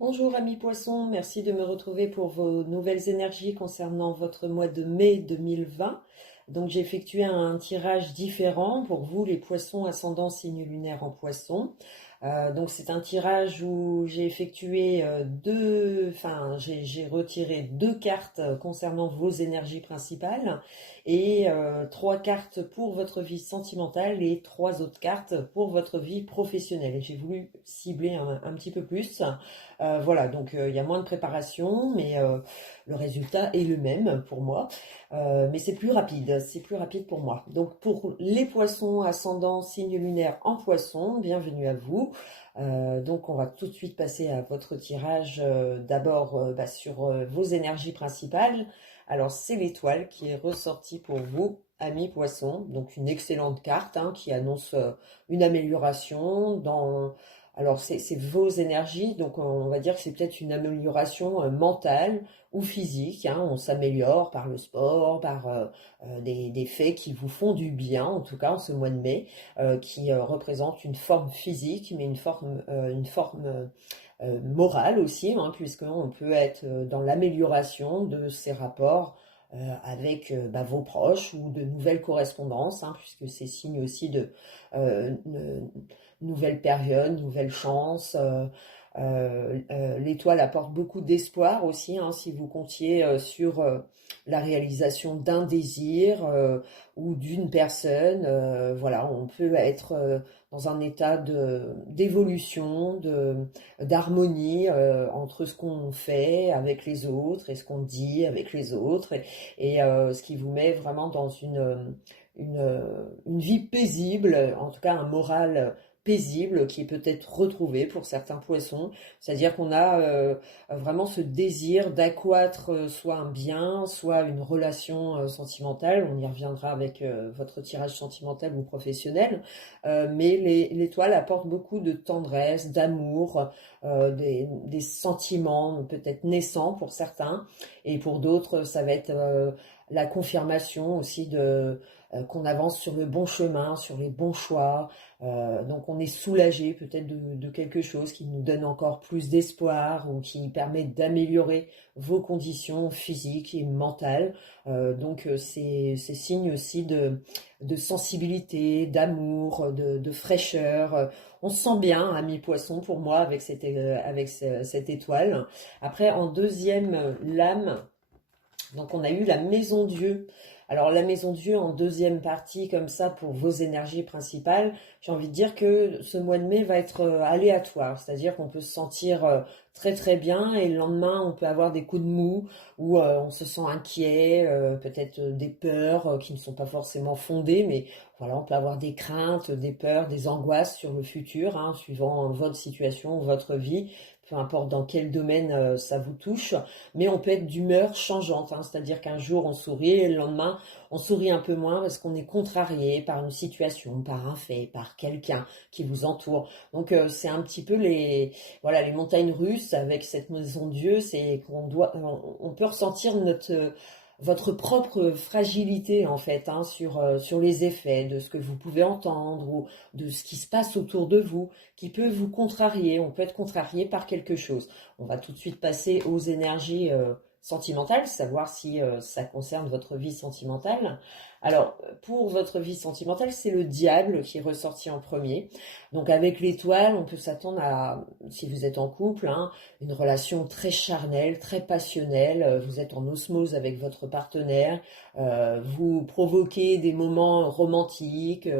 Bonjour amis poissons, merci de me retrouver pour vos nouvelles énergies concernant votre mois de mai 2020. Donc j'ai effectué un tirage différent pour vous les poissons ascendant signe lunaire en poisson. Donc c'est un tirage où j'ai effectué j'ai retiré deux cartes concernant vos énergies principales et trois cartes pour votre vie sentimentale et trois autres cartes pour votre vie professionnelle. Et j'ai voulu cibler un petit peu plus. Voilà, donc il y a moins de préparation, mais le résultat est le même pour moi. Mais c'est plus rapide pour moi. Donc pour les poissons ascendant signe lunaire en poisson, bienvenue à vous. Donc on va tout de suite passer à votre tirage d'abord sur vos énergies principales. Alors c'est l'étoile qui est ressortie pour vous, amis poissons. Donc une excellente carte qui annonce une amélioration dans alors, c'est vos énergies, donc on va dire que c'est peut-être une amélioration mentale ou physique. On s'améliore par le sport, par des faits qui vous font du bien, en tout cas en ce mois de mai, qui représentent une forme physique, mais une forme morale aussi, puisqu'on peut être dans l'amélioration de ses rapports avec vos proches ou de nouvelles correspondances, puisque c'est signe aussi de nouvelle période, nouvelle chance. L'étoile apporte beaucoup d'espoir aussi, si vous comptiez sur la réalisation d'un désir ou d'une personne. Voilà, on peut être dans un état d'évolution, d'harmonie entre ce qu'on fait avec les autres et ce qu'on dit avec les autres, et ce qui vous met vraiment dans une vie paisible, en tout cas un moral paisible qui est peut-être retrouvé pour certains poissons. C'est-à-dire qu'on a vraiment ce désir d'accroître soit un bien, soit une relation sentimentale. On y reviendra avec votre tirage sentimental ou professionnel. Mais l'étoile apporte beaucoup de tendresse, d'amour, des sentiments peut-être naissants pour certains. Et pour d'autres, ça va être la confirmation aussi qu'on avance sur le bon chemin, sur les bons choix. Donc on est soulagé peut-être de quelque chose qui nous donne encore plus d'espoir ou qui permet d'améliorer vos conditions physiques et mentales. C'est signe aussi de sensibilité, d'amour, de fraîcheur. On se sent bien, ami poisson, pour moi, avec cette étoile. Après, en deuxième lame, donc on a eu la maison Dieu. Alors la maison Dieu en deuxième partie, comme ça, pour vos énergies principales, j'ai envie de dire que ce mois de mai va être aléatoire. C'est-à-dire qu'on peut se sentir très très bien et le lendemain on peut avoir des coups de mou où on se sent inquiet, peut-être des peurs qui ne sont pas forcément fondées, mais voilà, on peut avoir des craintes, des peurs, des angoisses sur le futur, suivant votre situation, votre vie, peu importe dans quel domaine ça vous touche, mais on peut être d'humeur changeante, c'est-à-dire qu'un jour on sourit et le lendemain on sourit un peu moins parce qu'on est contrarié par une situation, par un fait, par quelqu'un qui vous entoure. Donc c'est un petit peu les montagnes russes avec cette maison de Dieu, c'est on peut ressentir votre propre fragilité en fait, sur les effets de ce que vous pouvez entendre ou de ce qui se passe autour de vous, qui peut vous contrarier. On peut être contrarié par quelque chose. On va tout de suite passer aux énergies sentimentales, savoir si ça concerne votre vie sentimentale. Alors, pour votre vie sentimentale, c'est le diable qui est ressorti en premier. Donc, avec l'étoile, on peut s'attendre à, si vous êtes en couple, une relation très charnelle, très passionnelle. Vous êtes en osmose avec votre partenaire. Vous provoquez des moments romantiques,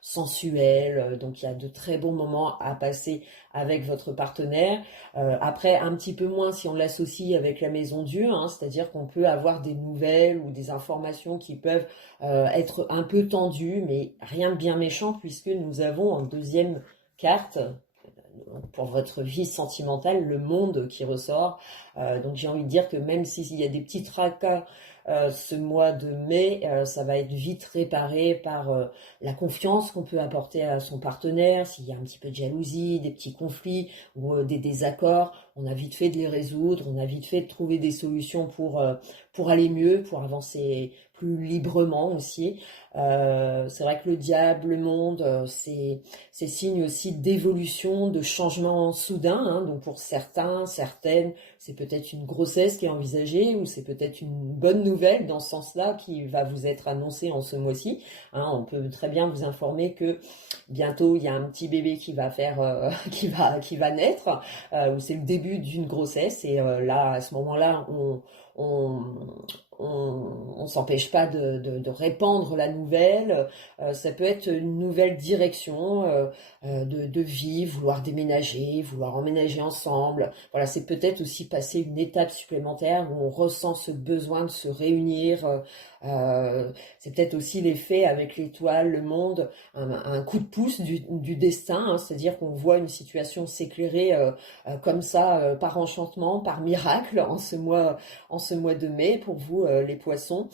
sensuels. Donc, il y a de très bons moments à passer avec votre partenaire. Après, un petit peu moins si on l'associe avec la maison Dieu, c'est-à-dire qu'on peut avoir des nouvelles ou des informations qui peuvent être un peu tendues, mais rien de bien méchant puisque nous avons en deuxième carte pour votre vie sentimentale, le monde qui ressort. Donc j'ai envie de dire que même s'il y a des petits tracas ce mois de mai, ça va être vite réparé par la confiance qu'on peut apporter à son partenaire. S'il y a un petit peu de jalousie, des petits conflits ou des désaccords, on a vite fait de les résoudre, on a vite fait de trouver des solutions pour aller mieux, pour avancer plus librement aussi. C'est vrai que le diable, le monde, c'est signe aussi d'évolution, de changement soudain, hein. Donc pour certains, certaines, c'est peut-être une grossesse qui est envisagée ou c'est peut-être une bonne nouvelle dans ce sens-là qui va vous être annoncée en ce mois-ci, hein. On peut très bien vous informer que bientôt il y a un petit bébé qui va faire, qui va naître, ou c'est le début d'une grossesse et là à ce moment-là on, on s'empêche pas de répandre la nouvelle. Ça peut être une nouvelle direction de vie, vouloir déménager, vouloir emménager ensemble. Voilà, c'est peut-être aussi passer une étape supplémentaire où on ressent ce besoin de se réunir. C'est peut-être aussi l'effet avec l'étoile, le monde, un coup de pouce du destin, hein, c'est-à-dire qu'on voit une situation s'éclairer comme ça, par enchantement, par miracle, en ce mois de mai pour vous, les poissons.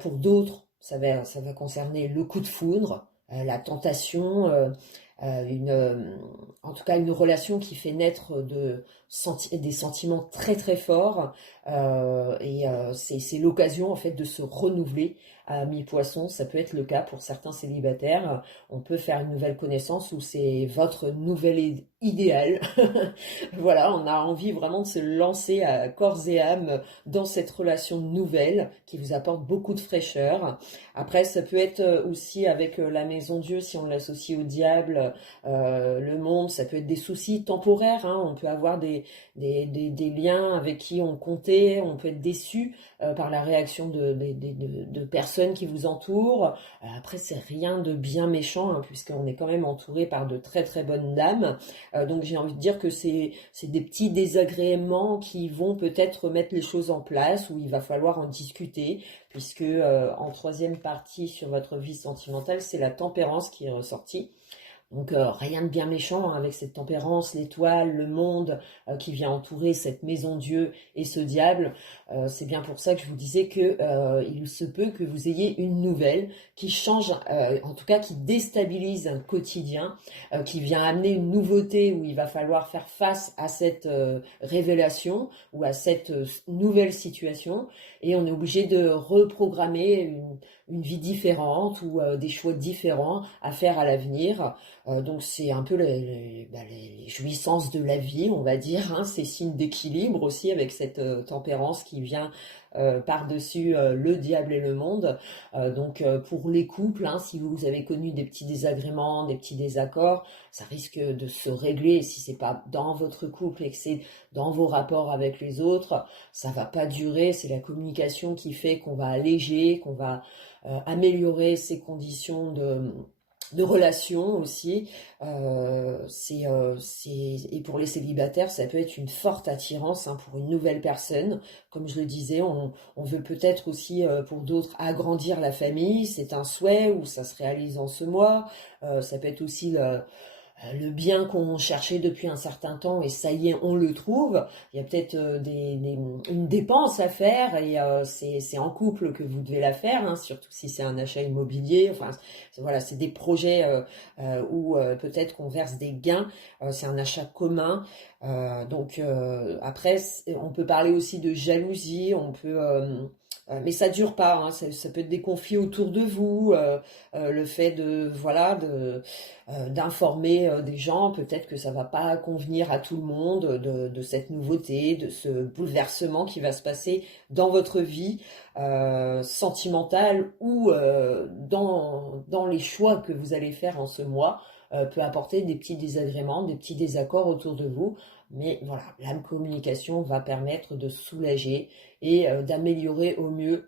Pour d'autres, ça va concerner le coup de foudre, la tentation, en tout cas une relation qui fait naître des sentiments très très forts. C'est l'occasion en fait de se renouveler à mi-poisson. Ça peut être le cas pour certains célibataires. On peut faire une nouvelle connaissance où c'est votre nouvel idéal. Voilà, on a envie vraiment de se lancer à corps et âme dans cette relation nouvelle qui vous apporte beaucoup de fraîcheur. Après, ça peut être aussi avec la maison Dieu, si on l'associe au diable, le monde, ça peut être des soucis temporaires, hein. On peut avoir des liens avec qui on comptait, on peut être déçu par la réaction de personnes qui vous entourent. Après, c'est rien de bien méchant, hein, puisqu'on est quand même entouré par de très très bonnes dames. Donc j'ai envie de dire que c'est des petits désagréments qui vont peut-être remettre les choses en place, où il va falloir en discuter, puisque en troisième partie sur votre vie sentimentale, c'est la tempérance qui est ressortie. Donc rien de bien méchant, hein, avec cette tempérance, l'étoile, le monde qui vient entourer cette maison Dieu et ce diable. C'est bien pour ça que je vous disais que il se peut que vous ayez une nouvelle qui change, en tout cas qui déstabilise un quotidien, qui vient amener une nouveauté où il va falloir faire face à cette révélation ou à cette nouvelle situation, et on est obligé de reprogrammer une vie différente ou des choix différents à faire à l'avenir. Donc c'est un peu les jouissances de la vie, on va dire, hein. C'est signe d'équilibre aussi avec cette tempérance qui vient par-dessus le diable et le monde. Pour les couples, hein, si vous avez connu des petits désagréments, des petits désaccords, ça risque de se régler. Si c'est pas dans votre couple et que c'est dans vos rapports avec les autres, ça va pas durer. C'est la communication qui fait qu'on va alléger, qu'on va améliorer ces conditions de relations aussi. Et pour les célibataires, ça peut être une forte attirance, hein, pour une nouvelle personne. Comme je le disais, on veut peut-être aussi, pour d'autres, agrandir la famille. C'est un souhait ou ça se réalise en ce mois. Ça peut être aussi le bien qu'on cherchait depuis un certain temps et ça y est, on le trouve. Il y a peut-être une dépense à faire et c'est en couple que vous devez la faire, hein, surtout si c'est un achat immobilier. Enfin, voilà, c'est des projets où peut-être qu'on verse des gains. C'est un achat commun. Après, on peut parler aussi de jalousie. On peut mais ça dure pas, hein. Ça peut être des conflits autour de vous, le fait d'informer des gens, peut-être que ça va pas convenir à tout le monde de cette nouveauté, de ce bouleversement qui va se passer dans votre vie sentimentale ou dans les choix que vous allez faire en ce mois, peut apporter des petits désagréments, des petits désaccords autour de vous. Mais voilà, la communication va permettre de soulager et d'améliorer au mieux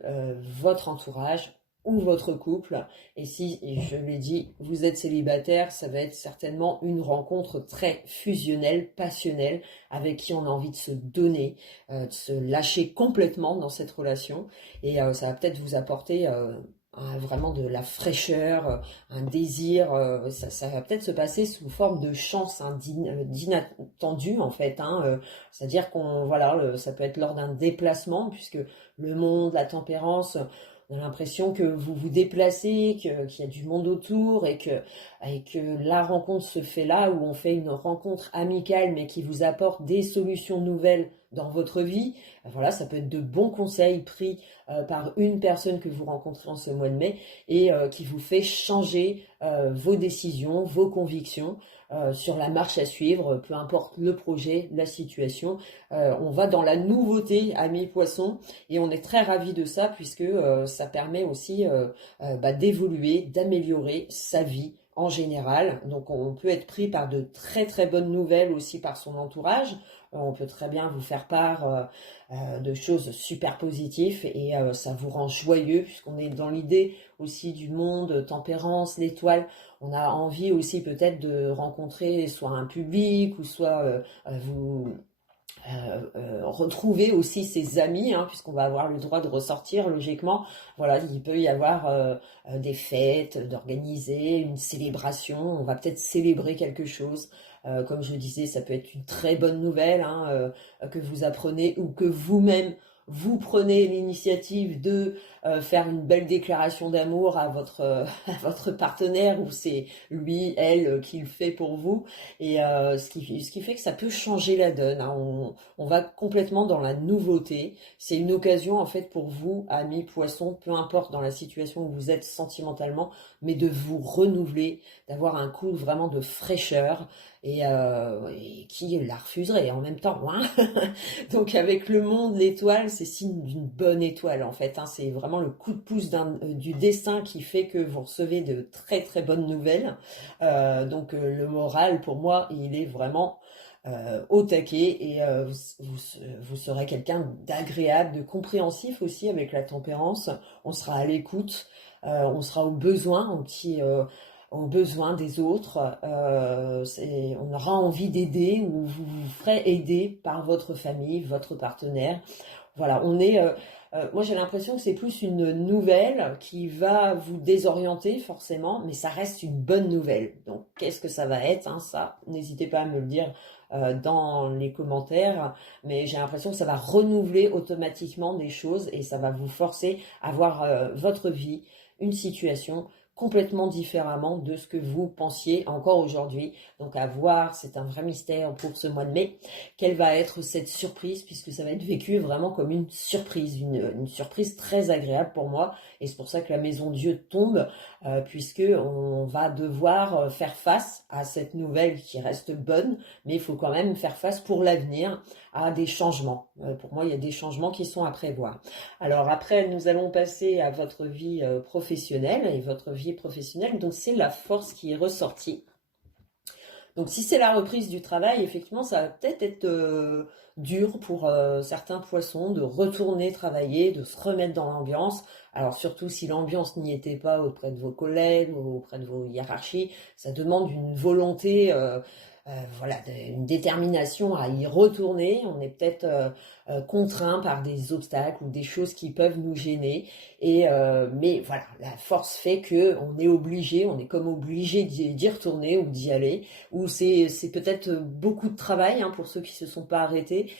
votre entourage ou votre couple. Et si, je l'ai dit, vous êtes célibataire, ça va être certainement une rencontre très fusionnelle, passionnelle, avec qui on a envie de se donner, de se lâcher complètement dans cette relation. Et ça va peut-être vous apporter vraiment de la fraîcheur, un désir. Ça va peut-être se passer sous forme de chance, hein, d'inattendu en fait, hein. C'est-à-dire ça peut être lors d'un déplacement, puisque le monde, la tempérance, On a l'impression que vous vous déplacez, qu'il y a du monde autour et que la rencontre se fait là où on fait une rencontre amicale mais qui vous apporte des solutions nouvelles dans votre vie. Voilà, ça peut être de bons conseils pris par une personne que vous rencontrez en ce mois de mai et qui vous fait changer vos décisions, vos convictions sur la marche à suivre, peu importe le projet, la situation. On va dans la nouveauté, amis poissons, et on est très ravis de ça puisque ça permet aussi d'évoluer, d'améliorer sa vie en général. Donc on peut être pris par de très très bonnes nouvelles aussi par son entourage. On peut très bien vous faire part de choses super positives et ça vous rend joyeux puisqu'on est dans l'idée aussi du monde, tempérance, l'étoile. On a envie aussi peut-être de rencontrer soit un public ou soit vous retrouver aussi ses amis, hein, puisqu'on va avoir le droit de ressortir logiquement. Voilà, il peut y avoir des fêtes, d'organiser une célébration. On va peut-être célébrer quelque chose. Comme je disais, ça peut être une très bonne nouvelle hein, que vous apprenez ou que vous-même vous prenez l'initiative de faire une belle déclaration d'amour à à votre partenaire ou c'est lui, elle qui le fait pour vous. Et ce qui fait que ça peut changer la donne. Hein. On va complètement dans la nouveauté. C'est une occasion en fait pour vous, amis poissons, peu importe dans la situation où vous êtes sentimentalement, mais de vous renouveler, d'avoir un coup vraiment de fraîcheur et qui la refuserait en même temps. Hein. Donc avec le monde, l'étoile, c'est signe d'une bonne étoile en fait. Hein. C'est vraiment le coup de pouce du destin qui fait que vous recevez de très très bonnes nouvelles. Donc le moral pour moi, il est vraiment au taquet et vous serez quelqu'un d'agréable, de compréhensif aussi avec la tempérance. On sera à l'écoute, on sera au besoin, aux besoins des autres. On aura envie d'aider ou vous vous ferez aider par votre famille, votre partenaire. Voilà, moi j'ai l'impression que c'est plus une nouvelle qui va vous désorienter forcément, mais ça reste une bonne nouvelle. Donc qu'est-ce que ça va être hein, ça, n'hésitez pas à me le dire dans les commentaires, mais j'ai l'impression que ça va renouveler automatiquement des choses et ça va vous forcer à voir votre vie, une situation complètement différemment de ce que vous pensiez encore aujourd'hui. Donc à voir, c'est un vrai mystère pour ce mois de mai. Quelle va être cette surprise, puisque ça va être vécu vraiment comme une surprise, une surprise très agréable pour moi. Et c'est pour ça que la maison Dieu tombe, puisque on va devoir faire face à cette nouvelle qui reste bonne, mais il faut quand même faire face pour l'avenir à des changements. Pour moi, il y a des changements qui sont à prévoir. Alors après, nous allons passer à votre vie professionnelle et votre vie professionnelle. Donc c'est la force qui est ressortie. Donc si c'est la reprise du travail, effectivement, ça va peut-être être dur pour certains poissons de retourner travailler, de se remettre dans l'ambiance. Alors surtout si l'ambiance n'y était pas auprès de vos collègues ou auprès de vos hiérarchies, ça demande une volonté voilà, une détermination à y retourner. On est peut-être contraint par des obstacles ou des choses qui peuvent nous gêner. Mais voilà, la force fait que on est obligé, on est comme obligé d'y retourner ou d'y aller. Ou c'est peut-être beaucoup de travail hein, pour ceux qui se sont pas arrêtés.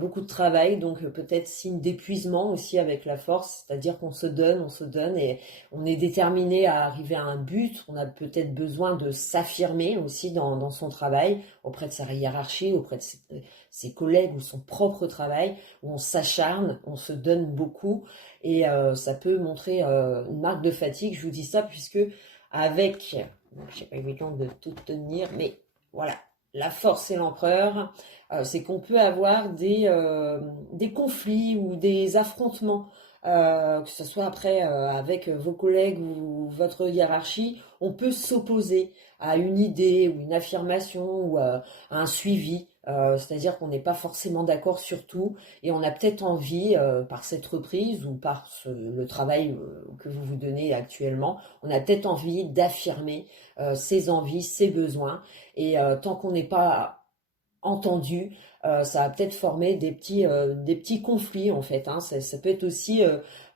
Beaucoup de travail, donc peut-être signe d'épuisement aussi avec la force, c'est-à-dire qu'on se donne et on est déterminé à arriver à un but. On a peut-être besoin de s'affirmer aussi dans son travail, auprès de sa hiérarchie, auprès de ses collègues ou son propre travail, où on s'acharne, on se donne beaucoup et ça peut montrer une marque de fatigue. Je vous dis ça puisque avec, j'ai pas eu le temps de tout tenir, mais voilà, la force et l'empereur, c'est qu'on peut avoir des conflits ou des affrontements, que ce soit après avec vos collègues ou votre hiérarchie, on peut s'opposer à une idée ou une affirmation ou à un suivi. C'est-à-dire qu'on n'est pas forcément d'accord sur tout et on a peut-être envie, par cette reprise ou par le travail que vous vous donnez actuellement, on a peut-être envie d'affirmer ses envies, ses besoins et tant qu'on n'est pas entendu, ça va peut-être former des petits conflits en fait, hein. Ça peut être aussi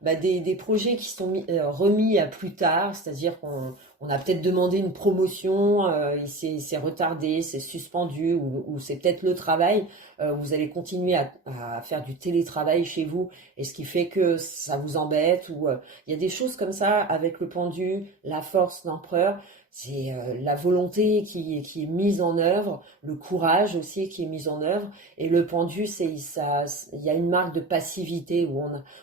des projets qui sont remis à plus tard, c'est-à-dire qu'on a peut-être demandé une promotion, c'est retardé, c'est suspendu, ou c'est peut-être le travail. Vous allez continuer à faire du télétravail chez vous, et ce qui fait que ça vous embête, ou il y a des choses comme ça avec le pendu, la force d'empereur. C'est la volonté qui est mise en œuvre, le courage aussi qui est mis en œuvre, et le pendu, c'est ça, il y a une marque de passivité où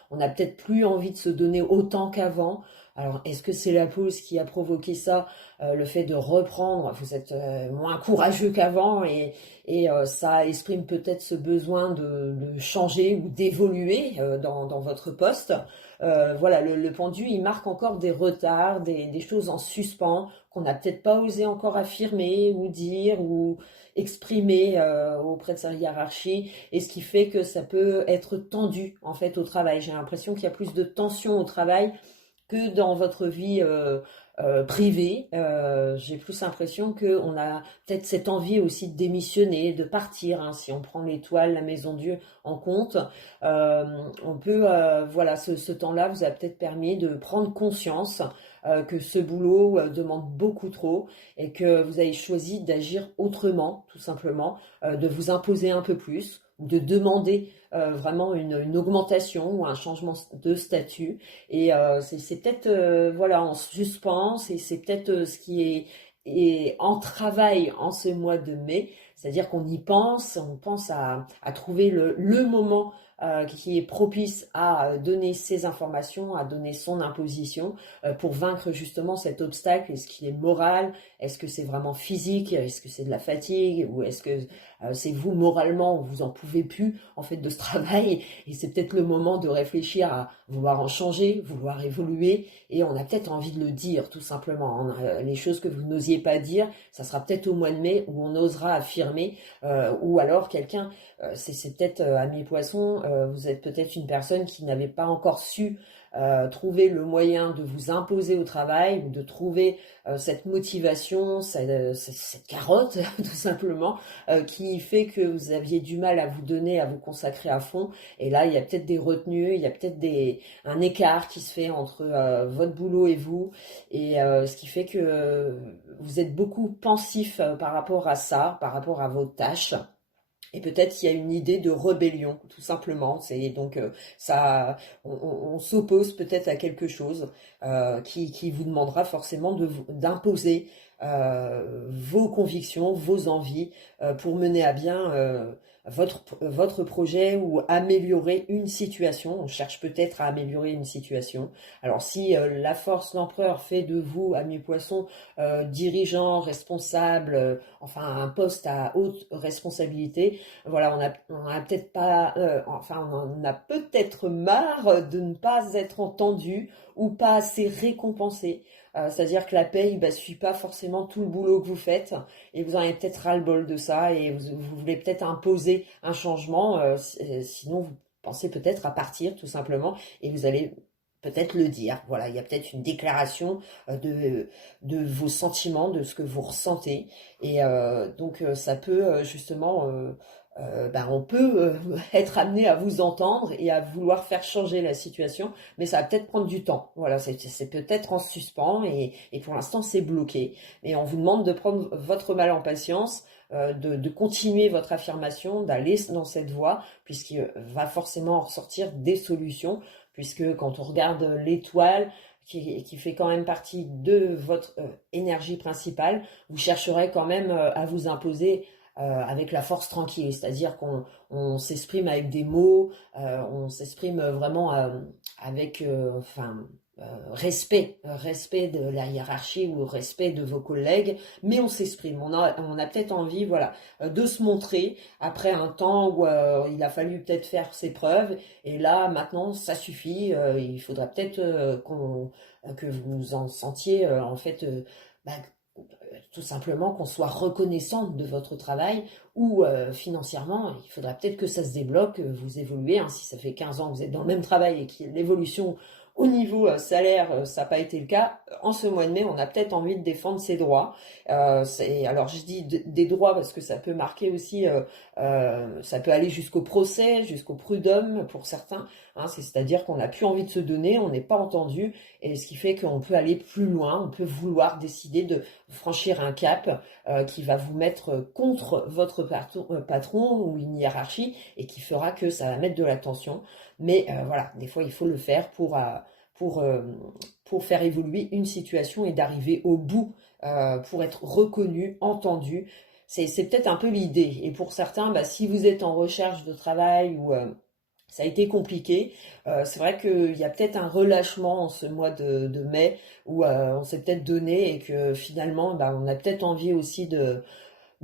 on a peut-être plus envie de se donner autant qu'avant. Alors, est-ce que c'est la pause qui a provoqué ça, le fait de reprendre, vous êtes moins courageux qu'avant, et ça exprime peut-être ce besoin de changer ou d'évoluer dans votre poste. Voilà, le pendu, il marque encore des retards, des choses en suspens qu'on n'a peut-être pas osé encore affirmer ou dire ou exprimer auprès de sa hiérarchie, et ce qui fait que ça peut être tendu en fait au travail. J'ai l'impression qu'il y a plus de tension au travail que dans votre vie privée. J'ai plus l'impression qu'on a peut-être cette envie aussi de démissionner, de partir, hein, si on prend l'étoile, la maison Dieu en compte. Euh, on peut, voilà, ce temps-là vous a peut-être permis de prendre conscience que ce boulot demande beaucoup trop, et que vous avez choisi d'agir autrement, tout simplement, de vous imposer un peu plus, de demander vraiment une augmentation ou un changement de statut. Et c'est peut-être voilà, en suspens, et c'est peut-être ce qui est en travail en ce mois de mai, c'est-à-dire qu'on y pense, on pense à trouver le moment qui est propice à donner ses informations, à donner son imposition pour vaincre justement cet obstacle. Est-ce qu'il est moral? Est-ce que c'est vraiment physique? Est-ce que c'est de la fatigue? Ou est-ce que c'est vous moralement, vous en pouvez plus en fait de ce travail, et c'est peut-être le moment de réfléchir à vouloir en changer, vouloir évoluer, et on a peut-être envie de le dire tout simplement. Les choses que vous n'osiez pas dire, ça sera peut-être au mois de mai où on osera affirmer, ou alors quelqu'un, c'est peut-être ami poisson, vous êtes peut-être une personne qui n'avait pas encore su trouver le moyen de vous imposer au travail, ou de trouver cette motivation, cette carotte tout simplement, qui fait que vous aviez du mal à vous donner, à vous consacrer à fond. Et là, il y a peut-être des retenues, il y a peut-être un écart qui se fait entre votre boulot et vous, et ce qui fait que vous êtes beaucoup pensif par rapport à ça, par rapport à vos tâches. Et peut-être qu'il y a une idée de rébellion, tout simplement. C'est donc ça, on s'oppose peut-être à quelque chose qui vous demandera forcément d'imposer vos convictions, vos envies pour mener à bien votre projet, ou améliorer une situation. On cherche peut-être à améliorer une situation. Alors si la force l'empereur fait de vous, ami poisson, dirigeant, responsable, enfin un poste à haute responsabilité, voilà, on a peut-être pas, enfin on a peut-être marre de ne pas être entendu ou pas assez récompensé. C'est-à-dire que la paye suit pas forcément tout le boulot que vous faites, et vous en avez peut-être ras-le-bol de ça, et vous voulez peut-être imposer un changement, sinon vous pensez peut-être à partir tout simplement, et vous allez peut-être le dire. Voilà, il y a peut-être une déclaration de vos sentiments, de ce que vous ressentez, et donc ça peut justement on peut être amené à vous entendre et à vouloir faire changer la situation, mais ça va peut-être prendre du temps. Voilà, c'est peut-être en suspens, et pour l'instant c'est bloqué. Et on vous demande de prendre votre mal en patience, de continuer votre affirmation, d'aller dans cette voie, puisqu'il va forcément en ressortir des solutions, puisque quand on regarde l'étoile, qui fait quand même partie de votre énergie principale, vous chercherez quand même à vous imposer avec la force tranquille, c'est-à-dire qu'on s'exprime avec des mots, on s'exprime vraiment avec respect de la hiérarchie, ou respect de vos collègues, mais on s'exprime, on a peut-être envie, voilà, de se montrer après un temps où il a fallu peut-être faire ses preuves, et là maintenant ça suffit, il faudra peut-être que vous en sentiez en fait bah, tout simplement qu'on soit reconnaissant de votre travail, ou financièrement, il faudrait peut-être que ça se débloque, vous évoluez, hein, si ça fait 15 ans que vous êtes dans le même travail et que l'évolution, au niveau salaire, ça n'a pas été le cas. En ce mois de mai, on a peut-être envie de défendre ses droits. Alors je dis des droits parce que ça peut marquer aussi, ça peut aller jusqu'au procès, jusqu'au prud'homme pour certains. Hein, c'est-à-dire qu'on n'a plus envie de se donner, on n'est pas entendu, et ce qui fait qu'on peut aller plus loin, on peut vouloir décider de franchir un cap qui va vous mettre contre votre patron ou une hiérarchie et qui fera que ça va mettre de la tension. Mais voilà, des fois il faut le faire pour, euh, pour faire évoluer une situation et d'arriver au bout, pour être reconnu, entendu. C'est peut-être un peu l'idée. Et pour certains, bah, si vous êtes en recherche de travail ou ça a été compliqué. C'est vrai qu'il y a peut-être un relâchement en ce mois de mai où on s'est peut-être donné et que finalement, bah, on a peut-être envie aussi de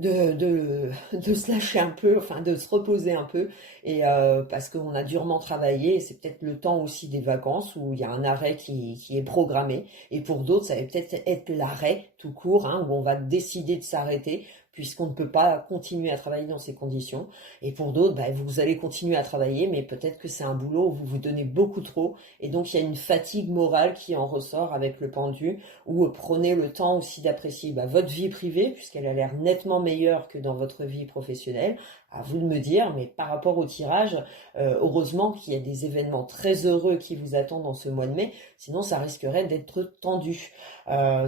se lâcher un peu, enfin de se reposer un peu, et parce qu'on a durement travaillé, et c'est peut-être le temps aussi des vacances où il y a un arrêt qui est programmé, et pour d'autres ça va peut-être être l'arrêt tout court, hein, où on va décider de s'arrêter, puisqu'on ne peut pas continuer à travailler dans ces conditions, et pour d'autres, bah, vous allez continuer à travailler, mais peut-être que c'est un boulot où vous vous donnez beaucoup trop, et donc il y a une fatigue morale qui en ressort avec le pendu, ou prenez le temps aussi d'apprécier bah, votre vie privée, puisqu'elle a l'air nettement meilleure que dans votre vie professionnelle. À vous de me dire, mais par rapport au tirage, heureusement qu'il y a des événements très heureux qui vous attendent dans ce mois de mai, sinon ça risquerait d'être tendu.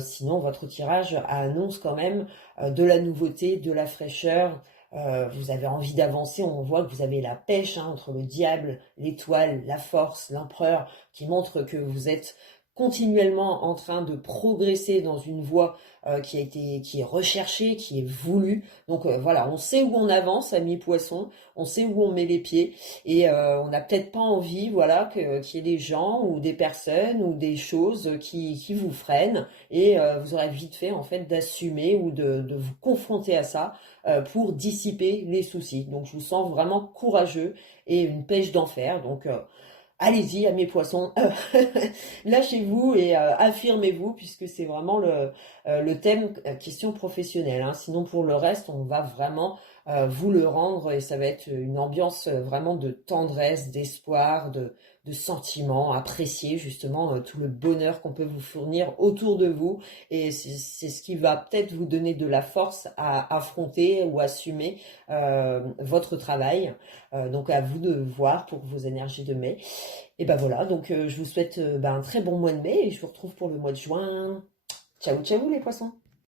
Sinon, votre tirage annonce quand même de la nouveauté, de la fraîcheur. Vous avez envie d'avancer, on voit que vous avez la pêche hein, entre le diable, l'étoile, la force, l'empereur, qui montre que vous êtes continuellement en train de progresser dans une voie qui est recherchée, qui est voulue. Donc voilà, on sait où on avance, ami poisson, on sait où on met les pieds, et on n'a peut-être pas envie, voilà, qu'il y ait des gens ou des personnes ou des choses qui vous freinent, et vous aurez vite fait en fait d'assumer ou de vous confronter à ça pour dissiper les soucis. Donc je vous sens vraiment courageux et une pêche d'enfer. Donc allez-y, à mes poissons, lâchez-vous et affirmez-vous, puisque c'est vraiment le thème question professionnelle. Hein. Sinon, pour le reste, on va vraiment vous le rendre et ça va être une ambiance vraiment de tendresse, d'espoir, de sentiments, apprécier justement tout le bonheur qu'on peut vous fournir autour de vous. Et c'est ce qui va peut-être vous donner de la force à affronter ou assumer votre travail. Donc à vous de voir pour vos énergies de mai. Et ben voilà, donc je vous souhaite un très bon mois de mai et je vous retrouve pour le mois de juin. Ciao, ciao les poissons!